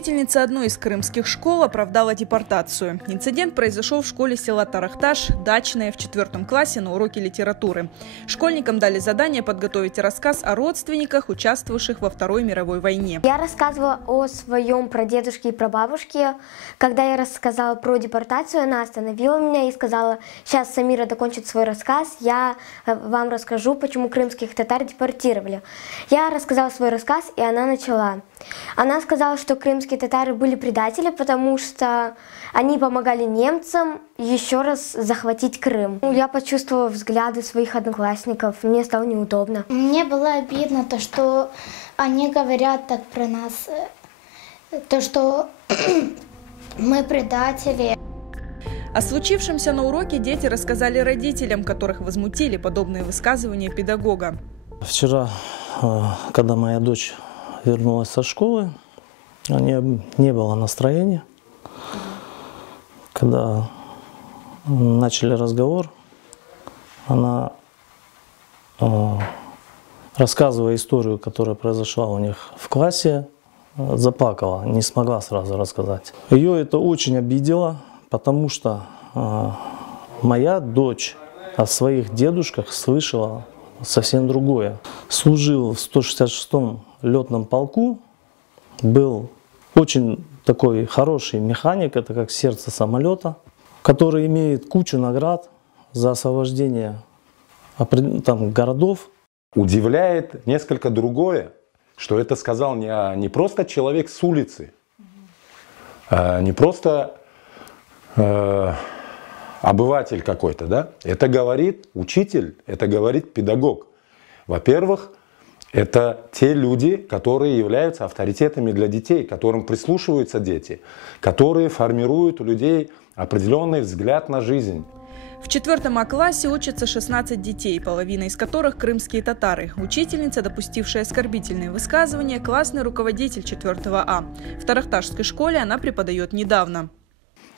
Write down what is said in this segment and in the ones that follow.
Учительница одной из крымских школ оправдала депортацию. Инцидент произошел в школе села Тарахташ, Дачное, в 4 классе на уроке литературы. Школьникам дали задание подготовить рассказ о родственниках, участвовавших во Второй мировой войне. Я рассказывала о своем прадедушке и прабабушке. Когда я рассказала про депортацию, она остановила меня и сказала: сейчас Самира докончит свой рассказ, я вам расскажу, почему крымских татар депортировали. Я рассказала свой рассказ, и она начала. Она сказала, что крымские татары были предатели, потому что они помогали немцам еще раз захватить Крым. Я почувствовала взгляды своих одноклассников, мне стало неудобно. Мне было обидно то, что они говорят так про нас, то, что мы предатели. О случившемся на уроке дети рассказали родителям, которых возмутили подобные высказывания педагога. Вчера, когда моя дочь вернулась со школы, не было настроения. Когда начали разговор, она, рассказывая историю, которая произошла у них в классе, заплакала, не смогла сразу рассказать. Ее это очень обидело, потому что моя дочь о своих дедушках слышала совсем другое. Служил в 166-м летном полку, был очень такой хороший механик, это как сердце самолета, который имеет кучу наград за освобождение городов. Удивляет несколько другое, что это сказал не просто человек с улицы, не просто обыватель какой-то, да? Это говорит учитель, это говорит педагог. Во-первых, это те люди, которые являются авторитетами для детей, которым прислушиваются дети, которые формируют у людей определенный взгляд на жизнь. В 4 классе учатся 16 детей, половина из которых крымские татары. Учительница, допустившая оскорбительные высказывания, классный руководитель 4 А. В Тарахташской школе она преподает недавно.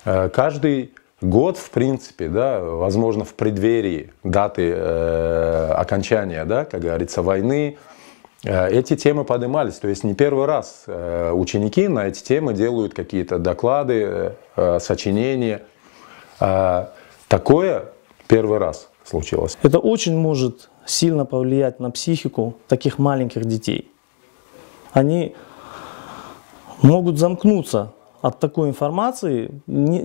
Каждый год, в принципе, да, возможно, в преддверии даты окончания, да, как говорится, войны, эти темы поднимались. То есть не первый раз ученики на эти темы делают какие-то доклады, сочинения. Такое первый раз случилось. Это очень может сильно повлиять на психику таких маленьких детей. Они могут замкнуться от такой информации,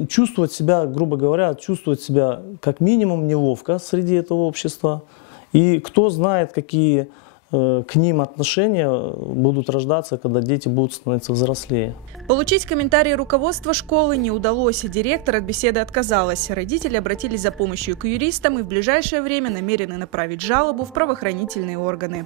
чувствовать себя, грубо говоря, чувствовать себя как минимум неловко среди этого общества. И кто знает, какие к ним отношения будут рождаться, когда дети будут становиться взрослее. Получить комментарии руководства школы не удалось. Директор от беседы отказалась. Родители обратились за помощью к юристам и в ближайшее время намерены направить жалобу в правоохранительные органы.